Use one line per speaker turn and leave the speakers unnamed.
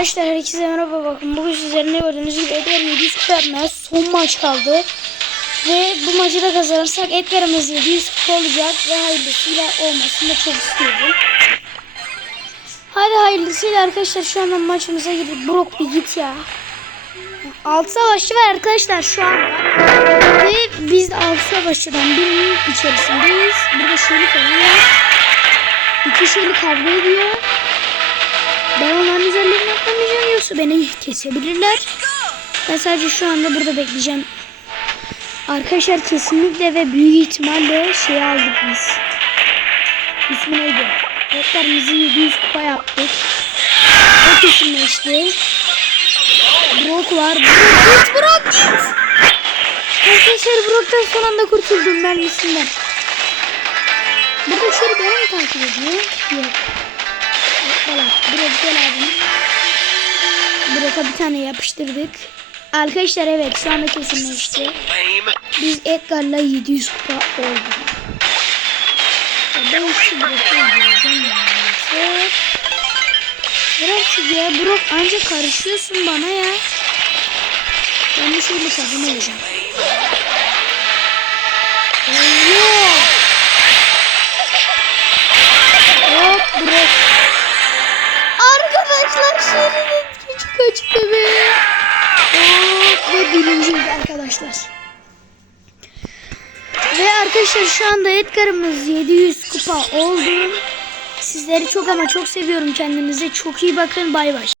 Arkadaşlar herkese merhaba bakın bugün sizlerin gördüğünüz gibi Edgar 700 kupa son maç kaldı. Ve bu maçı da kazanırsak Edgar'ımız 700 kupa olacak ve hayırlısıyla olmasını da çok istiyorum. Hadi hayırlısıyla arkadaşlar şu anda maçımıza gidip Brock bir git ya. 6 savaşçı var arkadaşlar şu anda. Ve biz 6 savaşçıdan birinin içerisindeyiz. Burada Şerif falan var. İki Şerif kavga ediyor. Ben atlamayacağım yoksa beni kesebilirler. Ben sadece şu anda burada bekleyeceğim. Arkadaşlar kesinlikle ve büyük ihtimalle şey aldık biz. İsmi neydi? Reklamımızı 700 kupa yaptık. O kesinleşti. Brock var. Brock git Brock git. Arkadaşlar Brock'tan son anda kurtuldum mermisinden. Burada şöyle beni mi takip ediyor? Yok. Brock'a bir tane yapıştırdık. Arkadaşlar evet şu anda kesinleşti. Biz Edgar'la 700 kupa olduk. Ben şu Brock'u öldüreceğim maalesef. Bırak ya Brock anca karışıyorsun bana ya. Ben de şöyle kazan olacağım. Hop Brock. Arkadaşlar gücü kaçtı be. Hop ve birinciyiz arkadaşlar. Ve arkadaşlar şu anda Edgar'ımız 700 kupa oldu. Sizleri çok ama çok seviyorum. Kendinize çok iyi bakın. Bay bay.